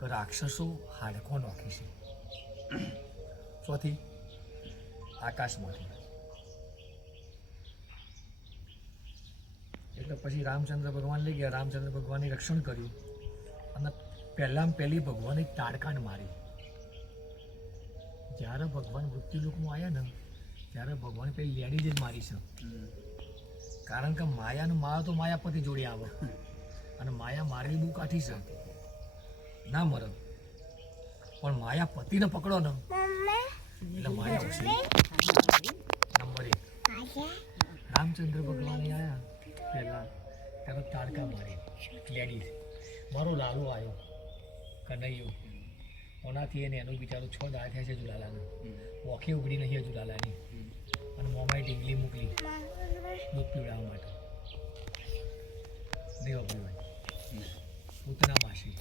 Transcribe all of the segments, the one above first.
કે રાક્ષસો હાડકો નોખી છે. ચોથી આકાશમાંથી. એટલે પછી રામચંદ્ર ભગવાન લઈ ગયા. રામચંદ્ર ભગવાને રક્ષણ કર્યું અને પહેલી ભગવાને તાડકાને મારી. જ્યારે ભગવાન મૃત્યુલોકમાં આવ્યા ને ત્યારે ભગવાને પેલી લેડીઝ જ મારી છે. કારણ કે માયાને માયા તો માયાપતિ જોડે આવે અને માયા મારવી બહુ કાઠી છે, ના મરે. પણ માયાપતિને પકડો ને એટલે માયા આવશે. નંબર 1 રામચંદ્ર ભગવાન આવ્યા પહેલા ત્યારે તાડકા મારી લેડીઝ. મારો લાલો આવ્યો કનૈયો, ઓનાથી એને એનું બિચારું 6 દાડા થયા છે જુલાલાને. ઓખી ઉગડી નહીં હજુ લાલાની અને મોમાએ ઢીંગલી મોકલી દૂધ પીવડાવવા માટે. નહીં વાપરી પૂતના માસી.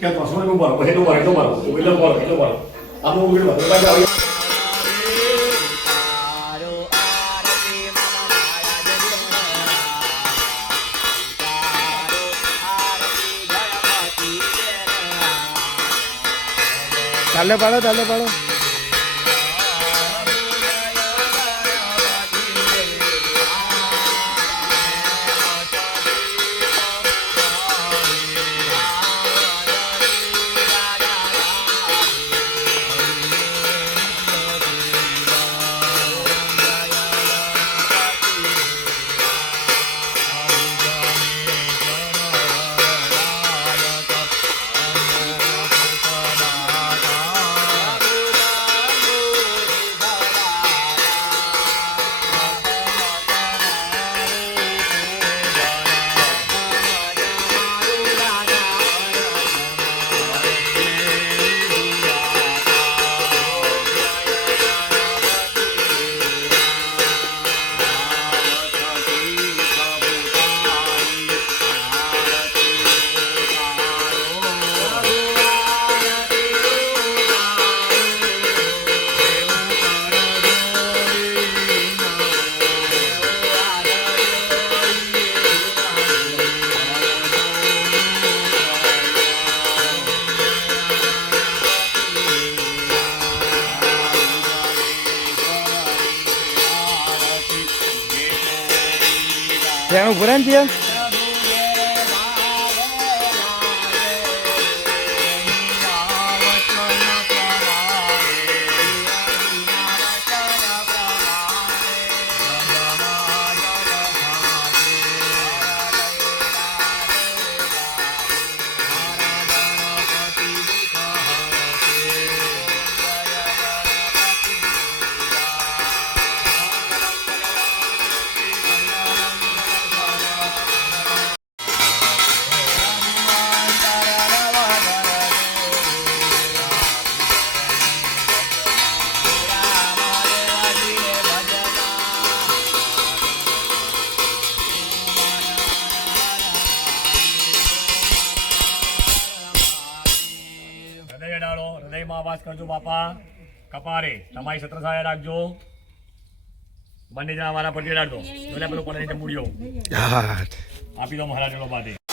Quer passar no barco, no barco, no barco, no barco, no barco. Amo o barco, vai já. ચાલે પાડો. Yang ukuran dia. હૃદયમાં આવાજ કરજો બાપા. કપારે તમારી છત્ર છાયા રાખજો. બંને જણા મારા પર ચડાડજો. પેલો પડે મૂડ્યો આપી દો મહારાજ બાતે.